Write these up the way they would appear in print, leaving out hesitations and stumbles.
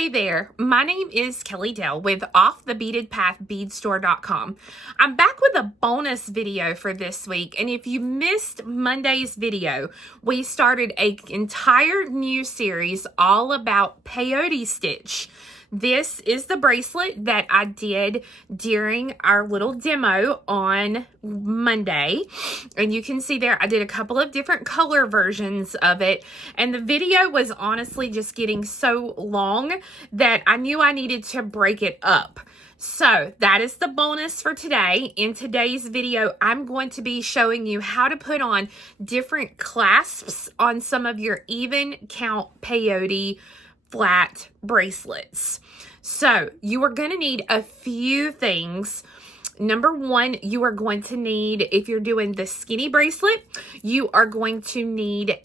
Hey there, my name is Kelly Dell with Off the Beaded Path beadstore.com. I'm back with a bonus video for this week, and if you missed Monday's video, we started an entire new series all about peyote stitch. This is the bracelet that I did during our little demo on Monday. And you can see there, I did a couple of different color versions of it. And the video was honestly just getting so long that I knew I needed to break it up. So that is the bonus for today. In today's video, I'm going to be showing you how to put on different clasps on some of your even count peyote flat bracelets. So you are going to need a few things. Number one, you are going to need, if you're doing the skinny bracelet, you are going to need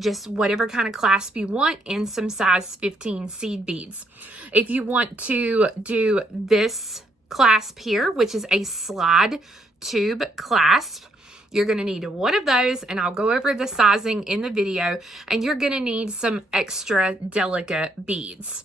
just whatever kind of clasp you want and some size 15 seed beads. If you want to do this clasp here, which is a slide tube clasp, you're going to need one of those, and I'll go over the sizing in the video, and you're going to need some extra delicate beads.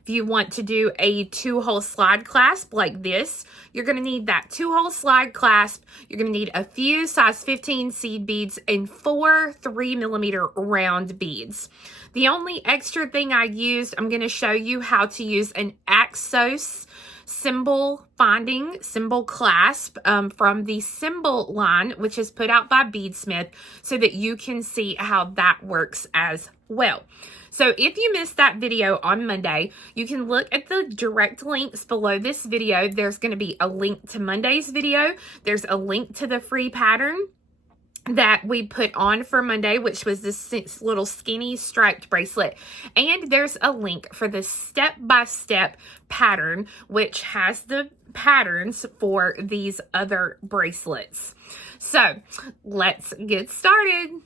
If you want to do a 2-hole slide clasp like this, you're going to need that 2-hole slide clasp. You're going to need a few size 15 seed beads and 4 3mm round beads. The only extra thing I used, I'm going to show you how to use an Axos symbol clasp from the symbol line, which is put out by Beadsmith, so that you can see how that works as well. So if you missed that video on Monday, you can look at the direct links below this video. There's going to be a link to Monday's video. There's a link to the free pattern that we put on for Monday, which was this little skinny striped bracelet. And there's a link for the step-by-step pattern, which has the patterns for these other bracelets. So let's get started.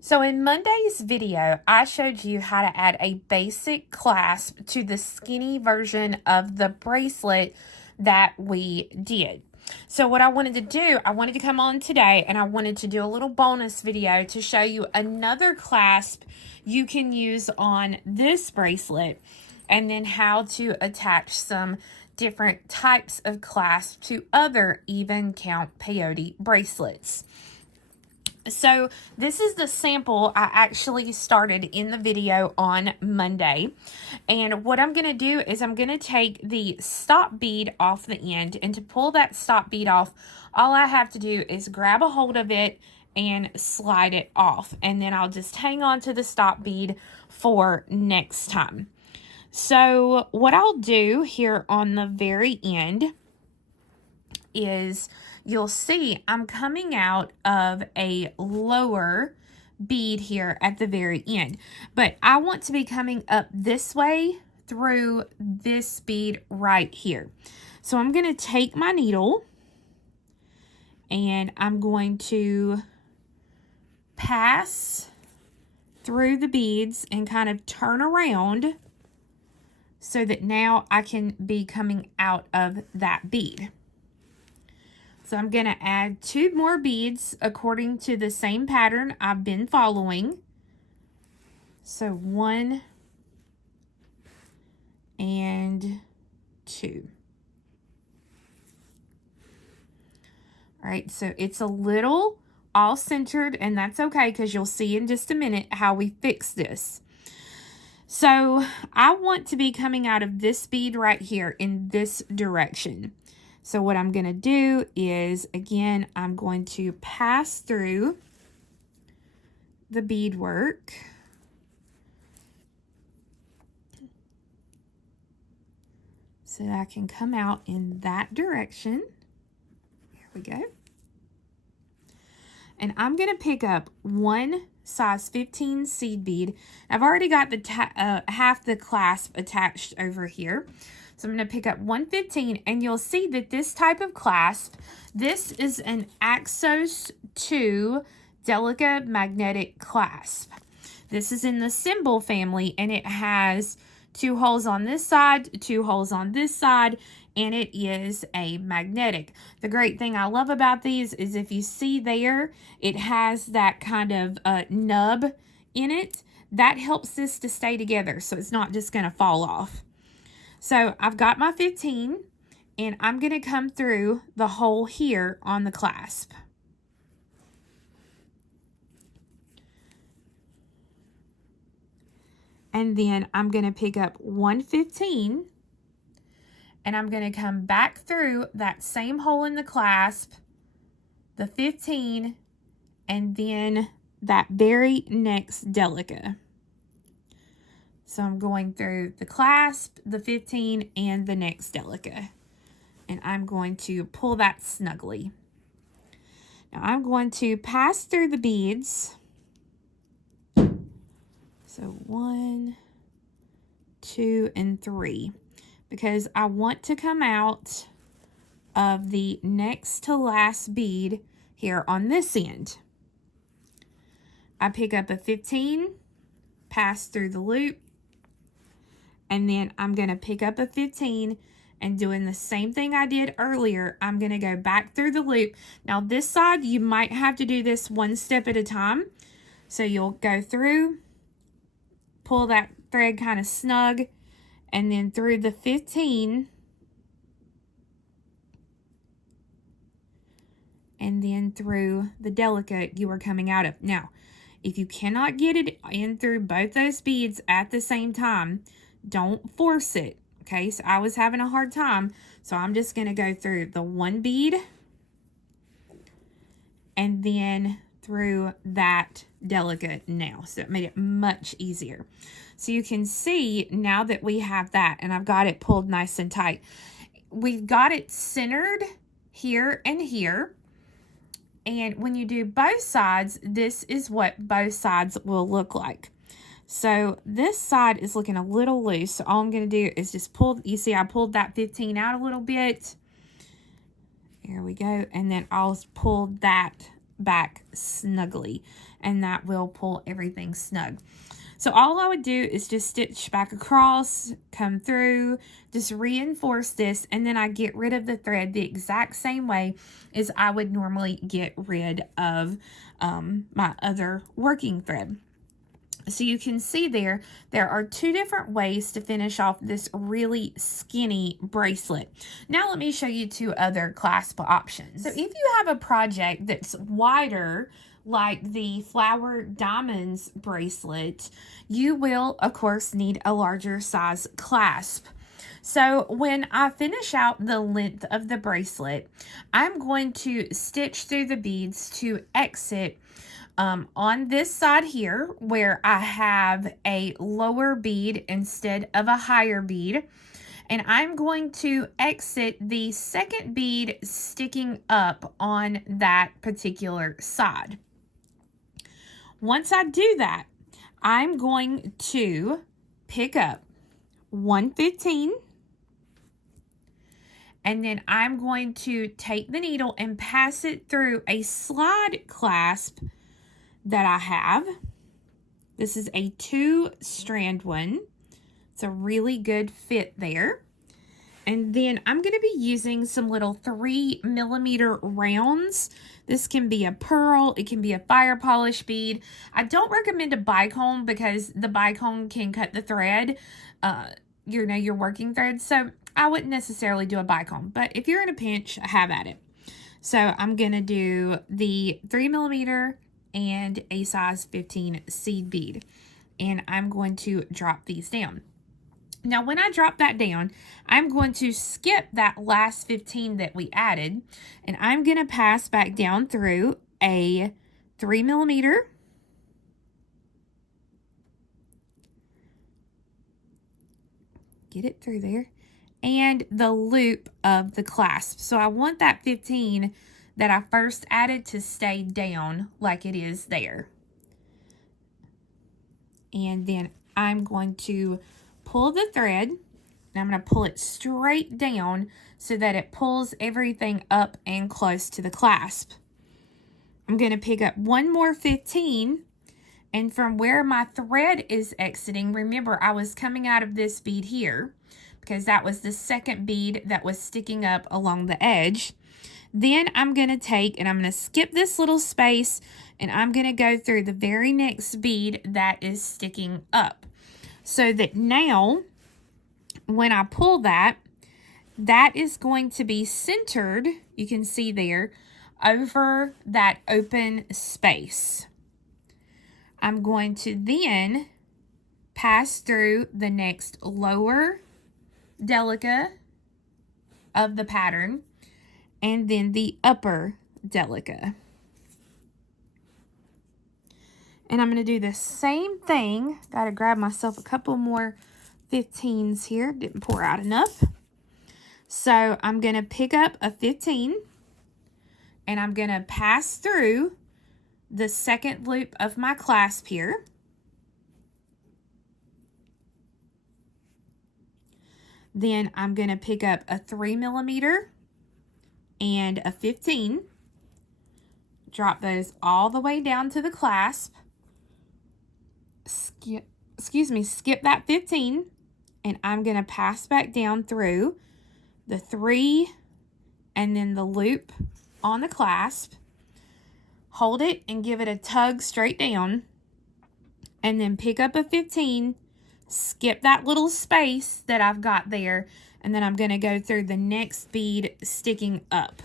So in Monday's video, I showed you how to add a basic clasp to the skinny version of the bracelet that we did. So what I wanted to do, I wanted to come on today and I wanted to do a little bonus video to show you another clasp you can use on this bracelet, and then how to attach some different types of clasp to other even count peyote bracelets. So this is the sample I actually started in the video on Monday. And what I'm going to do is I'm going to take the stop bead off the end. And to pull that stop bead off, all I have to do is grab a hold of it and slide it off. And then I'll just hang on to the stop bead for next time. So what I'll do here on the very end is you'll see I'm coming out of a lower bead here at the very end, but I want to be coming up this way through this bead right here. So I'm going to take my needle and I'm going to pass through the beads and kind of turn around so that now I can be coming out of that bead. So I'm going to add 2 more beads according to the same pattern I've been following. So 1 and 2. All right, so it's a little all-centered, and that's okay because you'll see in just a minute how we fix this. So I want to be coming out of this bead right here in this direction. So what I'm going to do is, again, I'm going to pass through the beadwork. So that I can come out in that direction. Here we go. And I'm going to pick up 1 size 15 seed bead. I've already got the half the clasp attached over here. So I'm going to pick up 115, and you'll see that this type of clasp, this is an Axos 2 Delicate Magnetic Clasp. This is in the symbol family, and it has 2 holes on this side, 2 holes on this side, and it is a magnetic. The great thing I love about these is if you see there, it has that kind of nub in it, that helps this to stay together, so it's not just going to fall off. So I've got my 15, and I'm going to come through the hole here on the clasp. And then I'm going to pick up 115, and I'm going to come back through that same hole in the clasp, the 15, and then that very next delicate. So I'm going through the clasp, the 15, and the next delicate. And I'm going to pull that snugly. Now I'm going to pass through the beads. So 1, 2, and 3. Because I want to come out of the next to last bead here on this end. I pick up a 15, pass through the loop, and then I'm going to pick up a 15 and doing the same thing I did earlier, I'm going to go back through the loop. Now this side, you might have to do this one step at a time. So you'll go through, pull that thread kind of snug, and then through the 15, and then through the delicate you are coming out of. Now, if you cannot get it in through both those beads at the same time, don't force it, okay? So I was having a hard time, so I'm just going to go through the one bead and then through that delicate now. So it made it much easier. So you can see now that we have that, and I've got it pulled nice and tight. We've got it centered here and here. And when you do both sides, this is what both sides will look like. So this side is looking a little loose. So all I'm going to do is just pull, you see I pulled that 15 out a little bit. There we go. And then I'll pull that back snugly. And that will pull everything snug. So all I would do is just stitch back across, come through, just reinforce this, and then I get rid of the thread the exact same way as I would normally get rid of my other working thread. So you can see there are two different ways to finish off this really skinny bracelet. Now let me show you two other clasp options. So if you have a project that's wider, like the Flower Diamonds bracelet, you will, of course, need a larger size clasp. So when I finish out the length of the bracelet, I'm going to stitch through the beads to exit on this side here where I have a lower bead instead of a higher bead. And I'm going to exit the second bead sticking up on that particular side. Once I do that, I'm going to pick up 115, and then I'm going to take the needle and pass it through a slide clasp that I have. This is a 2-strand one. It's a really good fit there. And then I'm going to be using some little 3mm rounds. This can be a pearl. It can be a fire polish bead. I don't recommend a bicone because the bicone can cut the thread, your working thread. So I wouldn't necessarily do a bicone. But if you're in a pinch, have at it. So I'm going to do the 3mm and a size 15 seed bead. And I'm going to drop these down. Now, when I drop that down, I'm going to skip that last 15 that we added, and I'm going to pass back down through a 3mm, get it through there, and the loop of the clasp. So I want that 15 that I first added to stay down like it is there. And then I'm going to pull the thread, and I'm going to pull it straight down so that it pulls everything up and close to the clasp. I'm going to pick up one more 15, and from where my thread is exiting, remember I was coming out of this bead here because that was the second bead that was sticking up along the edge. Then I'm going to take and I'm going to skip this little space and I'm going to go through the very next bead that is sticking up. So that now when I pull that, that is going to be centered, you can see there, over that open space. I'm going to then pass through the next lower delica of the pattern and then the upper delica. And I'm going to do the same thing. Got to grab myself a couple more 15s here. Didn't pour out enough. So I'm going to pick up a 15 and I'm going to pass through the second loop of my clasp here. Then I'm going to pick up a 3mm and a 15. Drop those all the way down to the clasp. Skip that 15. And I'm going to pass back down through the 3 and then the loop on the clasp. Hold it and give it a tug straight down. And then pick up a 15. Skip that little space that I've got there, and then I'm going to go through the next bead sticking up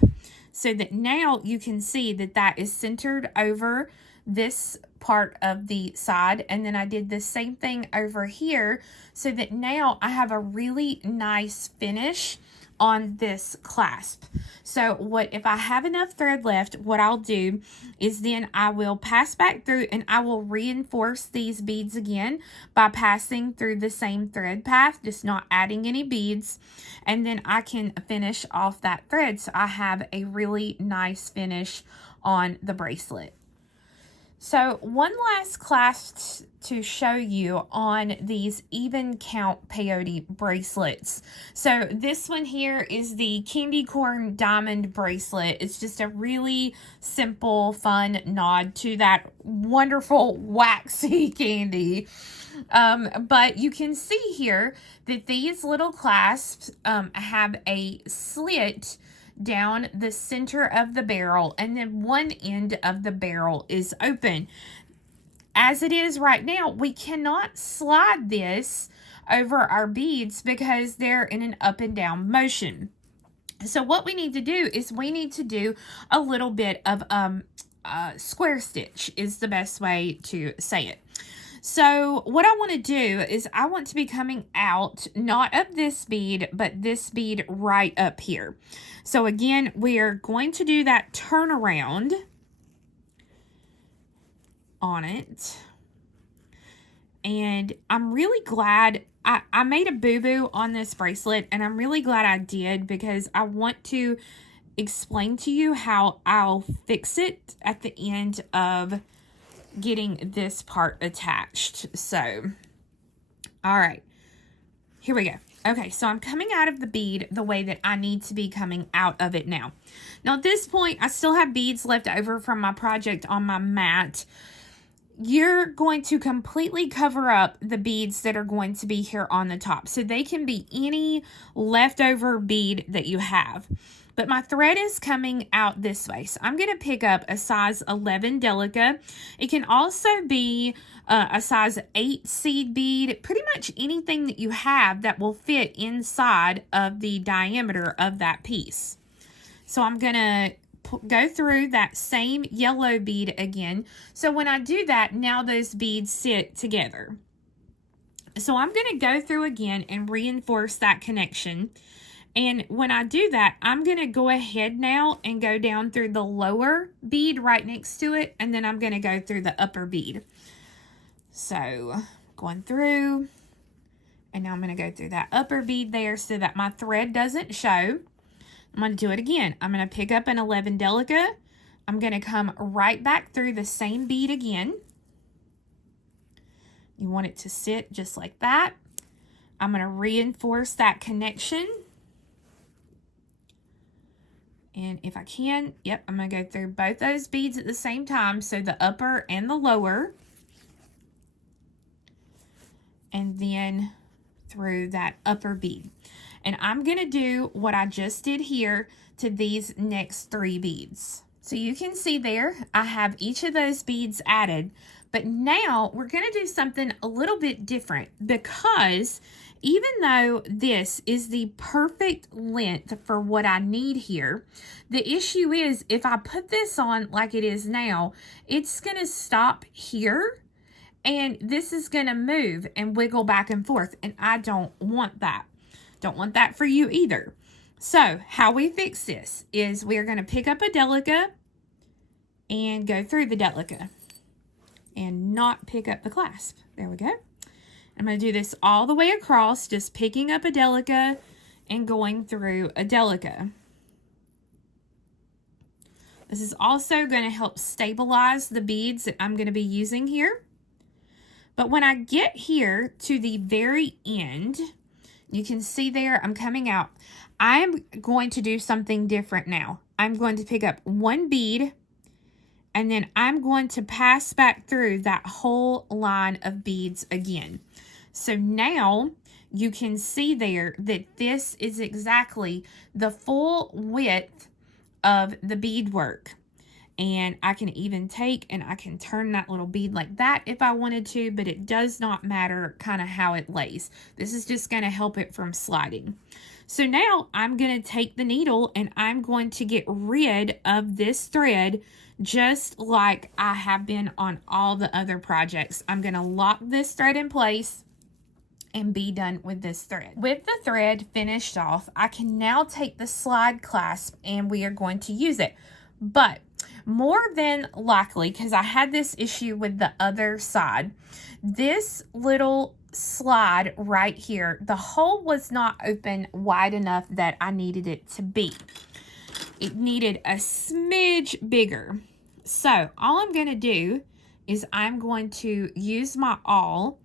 so that now you can see that that is centered over this part of the side. And then I did the same thing over here so that now I have a really nice finish on this clasp. So if I have enough thread left, what I'll do is then I will pass back through and I will reinforce these beads again by passing through the same thread path, just not adding any beads. And then I can finish off that thread so I have a really nice finish on the bracelet. So one last clasp to show you on these even count peyote bracelets. So this one here is the candy corn diamond bracelet. It's just a really simple, fun nod to that wonderful waxy candy. But you can see here that these little clasps have a slit down the center of the barrel, and then one end of the barrel is open. As it is right now, we cannot slide this over our beads because they're in an up and down motion. So what we need to do is we need to do a little bit of square stitch is the best way to say it. So what I want to do is I want to be coming out, not of this bead, but this bead right up here. So again, we are going to do that turnaround on it. And I'm really glad I made a boo-boo on this bracelet, and I'm really glad I did because I want to explain to you how I'll fix it at the end of getting this part attached. So, all right, here we go. Okay, so I'm coming out of the bead the way that I need to be coming out of it now. Now at this point, I still have beads left over from my project on my mat. You're going to completely cover up the beads that are going to be here on the top. So they can be any leftover bead that you have. But my thread is coming out this way. So I'm going to pick up a size 11 delica. It can also be a size 8 seed bead. Pretty much anything that you have that will fit inside of the diameter of that piece. So I'm going to go through that same yellow bead again. So when I do that, now those beads sit together. So I'm going to go through again and reinforce that connection. And when I do that, I'm going to go ahead now and go down through the lower bead right next to it. And then I'm going to go through the upper bead. So going through, and now I'm going to go through that upper bead there so that my thread doesn't show. I'm going to do it again. I'm going to pick up an 11 delica. I'm going to come right back through the same bead again. You want it to sit just like that. I'm going to reinforce that connection. And if I can, yep, I'm going to go through both those beads at the same time. So the upper and the lower. And then through that upper bead. And I'm going to do what I just did here to these next 3 beads. So you can see there, I have each of those beads added. But now we're going to do something a little bit different, because even though this is the perfect length for what I need here, the issue is if I put this on like it is now, it's going to stop here and this is going to move and wiggle back and forth, and I don't want that. Don't want that for you either. So how we fix this is we're going to pick up a delica and go through the delica and not pick up the clasp. There we go. I'm going to do this all the way across, just picking up a delica and going through a delica. This is also going to help stabilize the beads that I'm going to be using here. But when I get here to the very end, you can see there I'm coming out. I'm going to do something different now. I'm going to pick up one bead, and then I'm going to pass back through that whole line of beads again. So now you can see there that this is exactly the full width of the beadwork. And I can even take and I can turn that little bead like that if I wanted to, but it does not matter kind of how it lays. This is just going to help it from sliding. So now I'm going to take the needle and I'm going to get rid of this thread just like I have been on all the other projects. I'm going to lock this thread in place and be done with this thread. With the thread finished off, I can now take the slide clasp and we are going to use it. But more than likely, because I had this issue with the other side, this little slide right here, the hole was not open wide enough that I needed it to be. It needed a smidge bigger. So all I'm going to do is I'm going to use my awl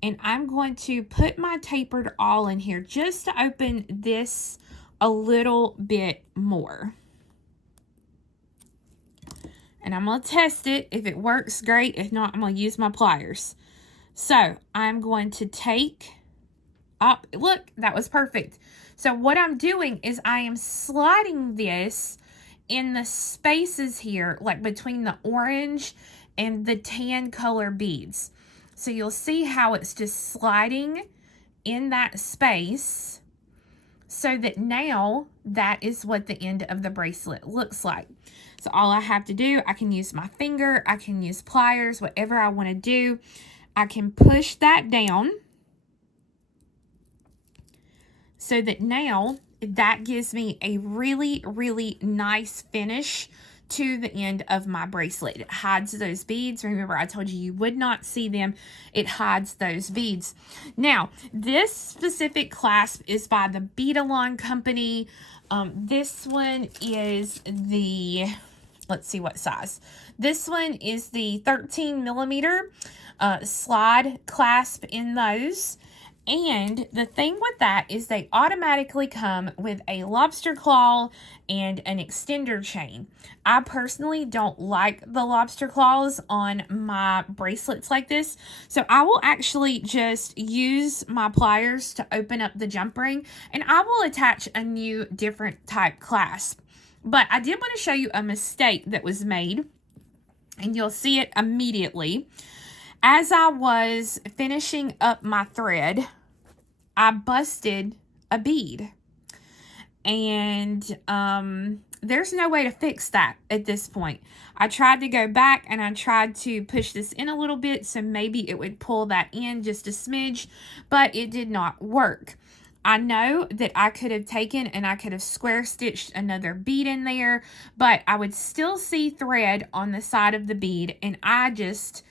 and I'm going to put my tapered awl in here just to open this a little bit more. And I'm going to test it. If it works, great. If not, I'm going to use my pliers. So I'm going to take up. Look, that was perfect. So what I'm doing is I am sliding this in the spaces here, like between the orange and the tan color beads. So you'll see how it's just sliding in that space, so that now that is what the end of the bracelet looks like. So all I have to do, I can use my finger, I can use pliers, whatever I want to do. I can push that down so that now that gives me a really, really nice finish to the end of my bracelet. It hides those beads. Remember, I told you you would not see them. It hides those beads. Now, this specific clasp is by the Bead company. This one is the, let's see what size. This one is the 13 millimeter slide clasp in those. And the thing with that is they automatically come with a lobster claw and an extender chain. I personally don't like the lobster claws on my bracelets like this. So I will actually just use my pliers to open up the jump ring and I will attach a new different type clasp. But I did want to show you a mistake that was made, and you'll see it immediately. As I was finishing up my thread, I busted a bead. And there's no way to fix that at this point. I tried to go back and I tried to push this in a little bit so maybe it would pull that in just a smidge, but it did not work. I know that I could have taken and I could have square stitched another bead in there, but I would still see thread on the side of the bead, and I just,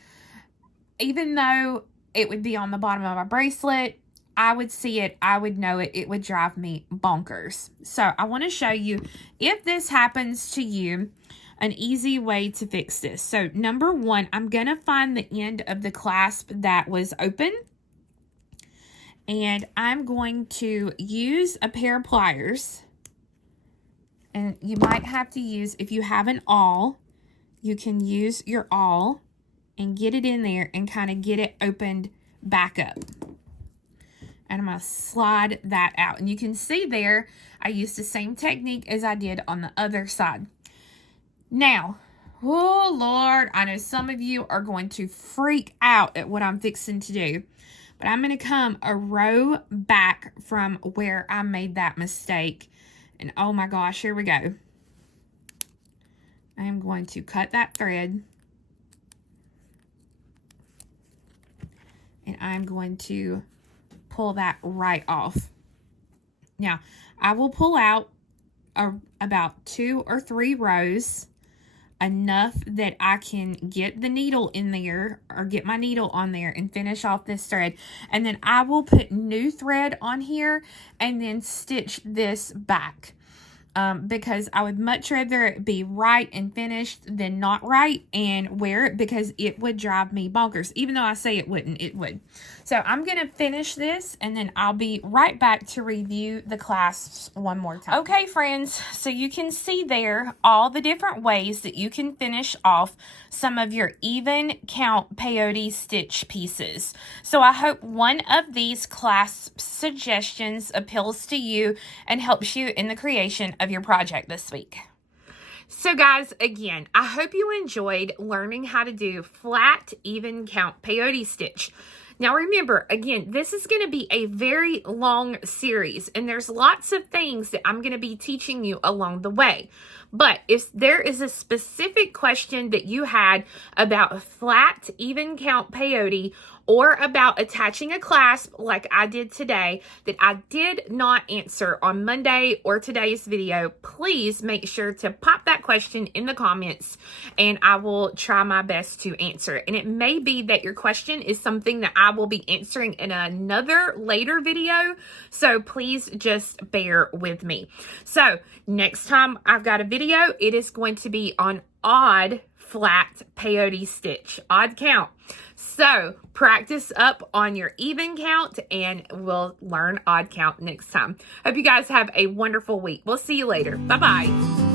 even though it would be on the bottom of my bracelet, I would see it, I would know it, it would drive me bonkers. So I want to show you, if this happens to you, an easy way to fix this. So number one, I'm going to find the end of the clasp that was open. And I'm going to use a pair of pliers. And you might have to use, if you have an awl, you can use your awl and get it in there and kind of get it opened back up. And I'm going to slide that out. And you can see there, I used the same technique as I did on the other side. Now, oh Lord, I know some of you are going to freak out at what I'm fixing to do. But I'm going to come a row back from where I made that mistake. And oh my gosh, here we go. I am going to cut that thread. And I'm going to pull that right off. Now, I will pull out about 2 or 3 rows, enough that I can get the needle in there or get my needle on there and finish off this thread. And then I will put new thread on here and then stitch this back. Because I would much rather it be right and finished than not right and wear it, because it would drive me bonkers. Even though I say it wouldn't, it would. So I'm going to finish this and then I'll be right back to review the clasps one more time. Okay, friends, so you can see there all the different ways that you can finish off some of your even count peyote stitch pieces. So I hope one of these clasp suggestions appeals to you and helps you in the creation of your project this week. So guys, again, I hope you enjoyed learning how to do flat even count peyote stitch. Now remember, again, this is going to be a very long series and there's lots of things that I'm going to be teaching you along the way. But if there is a specific question that you had about flat even count peyote or about attaching a clasp like I did today that I did not answer on Monday or today's video, please make sure to pop that question in the comments and I will try my best to answer it. And it may be that your question is something that I will be answering in another later video, so please just bear with me. So next time I've got a video, it is going to be on odd flat peyote stitch, odd count. So practice up on your even count and we'll learn odd count next time. Hope you guys have a wonderful week. We'll see you later. Bye-bye.